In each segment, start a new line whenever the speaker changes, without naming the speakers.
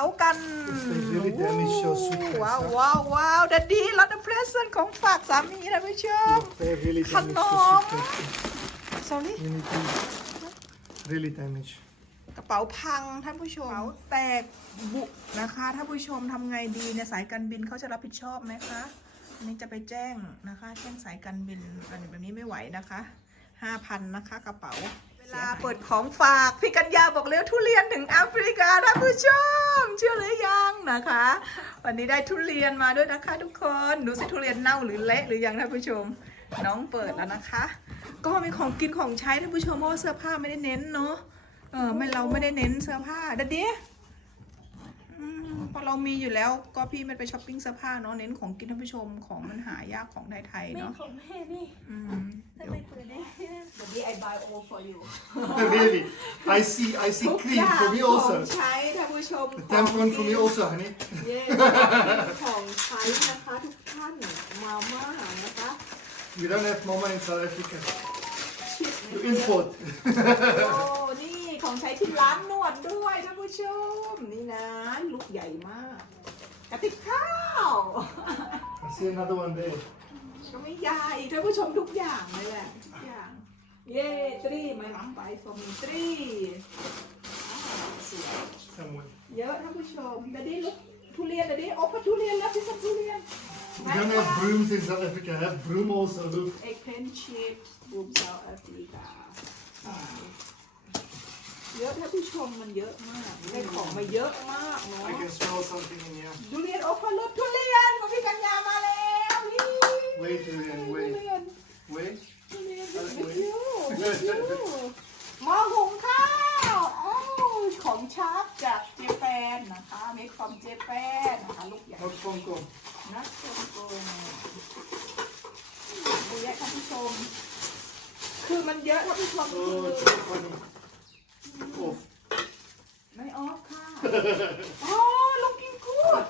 ากัน
It's really damaged your suitcase,
ว้าว
huh?
ว้าวว้าวดัดดี้รับเพรสเซนของฝากสามีนะผู้ชม
They really damaged
Come
your
on.
suitcase.
sorry
You need to really damage.
กระเป๋าพังท่านผู้ชมกระเป๋าแตกบุนะคะท่านผู้ชมทำไงดีเนี่ยสายการบินเขาจะรับผิดชอบไหมคะอันนี้จะไปแจ้งนะคะ แจ้งสายการบินอันนี้แบบนี้ไม่ไหวนะคะห้าพันนะคะ กระเป๋า เวลาเปิดของฝากพี่กัญญาบอกแล้วทุเรียนถึงแอฟริกาท่านผู้ชมเชื่อหรือยังนะคะ วันนี้ได้ทุเรียนมาด้วยนะคะ ทุกคนดูสิทุเรียนเน่าหรือเละหรือยังท่านผู้ชม น้องเปิดแล้วนะคะ ก็มีของกินของใช้ท่านผู้ชมเพราะว่าเสื้อผ้าไม่ได้เน้นเนาะเออไม่เราไม่ได้เน้นเสื้อผ้าดัดดี้อ พอเรามีอยู่แล้วก็พี่ไม่ไปช้อปปิ้งเสื้อผ้าเนาะเน้นของกินท่านผู้ชมของมันหายากของไทยๆ
แม่
เนาะ
ของแม่นี่
อืม
ทำไมเปิดได้
ดัดดี้ I buy all for you
really? I see, I see
ทุก
cream
อย่าง
for me
ของ
also.
ใช้ท่านผู้ชม
The tampon for me also, honey.
เย้ของใช้นะคะทุกท่านมาม่านะคะ
We don't have mama in South Africa.
ชิด
You import.
โอ้นี่ ของใช้ที่ร้านนวดด้วยท่านผู้ชม นี่นะ ลูกใหญ่มากกระติกข้าว
I see another one there.
ก็ไม่ใหญ่ท่านผู้ชมทุกอย่างเลยแหละทุกอย่าง เย้ตรีไม่มังไปฟอมีตรีอ่าสวย
Somewhere.
เยอะท่านผู้ชมเดดดี้ลุกทุเรียนเดดดี้โอ้พอทุเรียนแล้วพี่สักทุเรียน
We don't have brooms in South Africa. I have broom also, look.
เอ็กเพนชีตบูมเซาแอฟริกาเย อะท่านผู้ชมมันเยอะมากได้ของมาเยอะมากเนาะ
I can smell something in here.
ทุเรียนโอ้พอลุทุเรียนของพี่กัญญามาแล้วนี่
Wait, Julian,
ทุ
wait.
เรียน
Wait.
ทุเรียนวิทยุวิทยุหม้อหุงข้าวอ้าวของชาร์ปจากเจแปนนะคะเมคฟอมเจแปนนะคะลูกใหญ่
Not Hong Kong.
นักชมโกนดูแยกท่านผู้ชม คือมันเยอะท่านผู้ชมคือ
Oh, it's so funny. Oh,
ไม่อ อฟค่ะอ๋อลูกกินกูด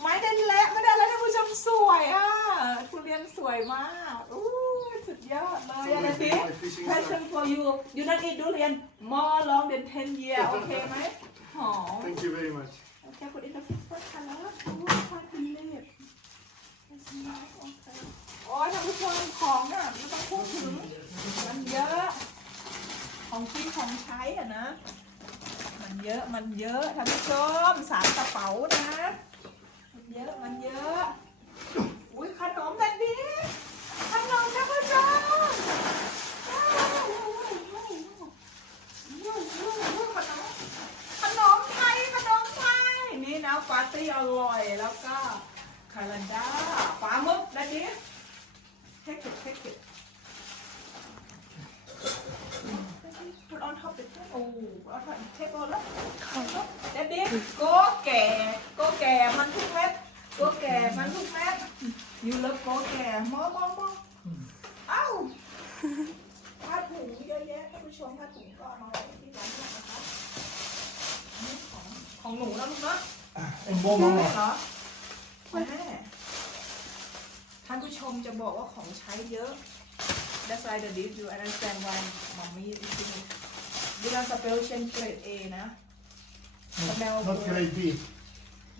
ไม้ได้เละไม่ได้แล้วท่านผู้ชมสวยอะทุเรียนสวยมากอู้สุดยอดเลยอะนะทิ
My fishing
Passion for you you not eat durian more long than 10 year โอเคไหมหอม
Thank you very much.
โอเคคุณอินเตอร์เฟซค่ะแล้วอู้ชาคุณเล็บโอ้ยท่านผู้ชมของอะไม่ต้องพูดถึงมันเยอะ ของกินของใช้อะนะ มันเยอะมันเยอะท่านผู้ชมสามกระเป๋านะ มันเยอะมันเยอะอุ้ยขนมแบบนี้ขนมท่านผู้ชมขนมไทยขนมไทยนี่นะปาร์ตี้อร่อยแล้วก็คาราดาปลาหมึกนะดิเทคเก็ตเทคเก็ต put on top it โอ้ put on top it take all แล้ว เด็ดดิโกแก่โกแก่มันทุกเม็ดโกแก่มันทุกเม็ดยูเลิฟโกแก่มอมอมอเอ้าผ้าถุงเยอะแยะท่านผู้ชมผ้าถุงก็เอามาไว้ที่ร้านเนี่ยนะคะอันนี้ของของหนูนะลูกเนาะ
And more
แม่
mama.
เหรอแม่ท่านผู้ชมจะบอกว่าของใช้เยอะ That's why the did you understand why mommy is eating it ดิลันสเปลเชนเกรด A นะ Smell
Not
good.
grade B.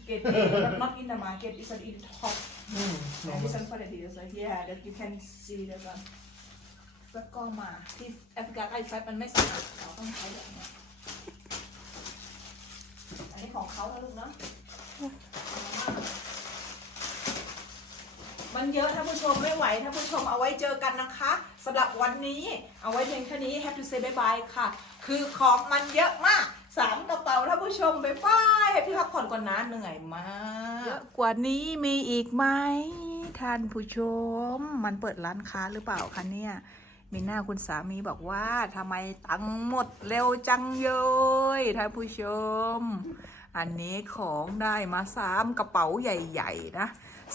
เกรด A but not in the market it's in the top
Mm, it's
and
not
this
bad.
one for the deals like yeah that you can see that one แล้วก็มาที่แอฟริกาใกล้แฟตมันไม่สะอาดเราต้องใช้แบบเนี้ยอันนี้ของเขานะลูกเนาะมันเยอะท่านผู้ชมไม่ไหวท่านผู้ชมเอาไว้เจอกันนะคะสำหรับวันนี้เอาไว้เพียงแค่นี้ Have to say bye bye ค่ะ คือของมันเยอะมากสามกระเป๋าท่านผู้ชมบายบายให้พี่พักผ่อนก่อนนะเหนื่อยมากเยอะกว่านี้มีอีกไหมท่านผู้ชม มันเปิดร้านค้าหรือเปล่าคะเนี่ยมีหน้าคุณสามีบอกว่าทำไมตังค์หมดเร็วจังเยยท่านผู้ชม อันนี้ของได้มาสามกระเป๋าใหญ่ๆนะ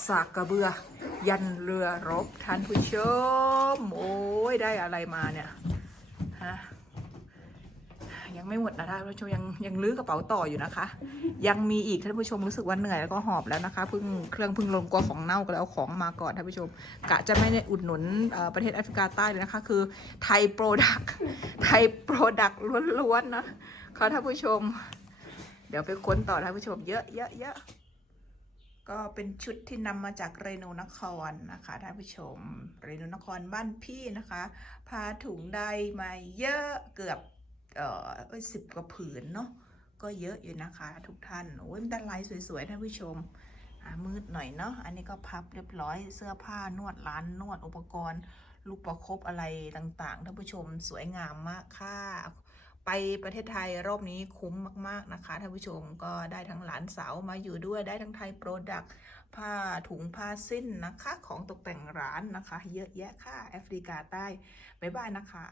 สากกระเบือ ยันเรือรบท่านผู้ชม โอ้ยได้อะไรมาเนี่ยฮะ ยังไม่หมดนะท่านผู้ชมยังยังลื้อกระเป๋าต่ออยู่นะคะ ยังมีอีกท่านผู้ชมรู้สึกว่าเหนื่อยแล้วก็หอบแล้วนะคะเพิ่งเครื่องเพิ่งลงกลัวของเน่าก็เลยเอาของมาก่อนท่านผู้ชม กะจะไม่ได้อุดหนุนประเทศแอฟริกาใต้เลยนะคะ คือไทยโปรดักไทยโปรดักล้วนๆนะค่ะท่านผู้ชม เดี๋ยวไปค้นต่อท่านผู้ชม เยอะเยอะเยอะก็เป็นชุดที่นำมาจากเรนูนครนะคะท่านผู้ชม เรนูนครบ้านพี่นะคะ พาถุงได้มาเยอะเกือบ เอ่อสิบกว่าผืนเนาะก็เยอะอยู่นะคะ ทุกท่านโอ้ยด้านลายสวยๆท่านผู้ชมมืดหน่อยเนาะอันนี้ก็พับเรียบร้อยเสื้อผ้านวดร้านนวดอุปกรณ์ ลูกประคบอะไรต่างๆท่านผู้ชมสวยงามมากค่ะไปประเทศไทยรอบนี้คุ้มมาก ๆ นะคะท่านผู้ชมก็ได้ทั้งหลานสาวมาอยู่ด้วยได้ทั้งไทยโปรดักต์ผ้าถุงผ้าสิ้นนะคะ ของตกแต่งร้านนะคะ เยอะแยะค่ะแอฟริกาใต้ บ๊ายบายนะคะ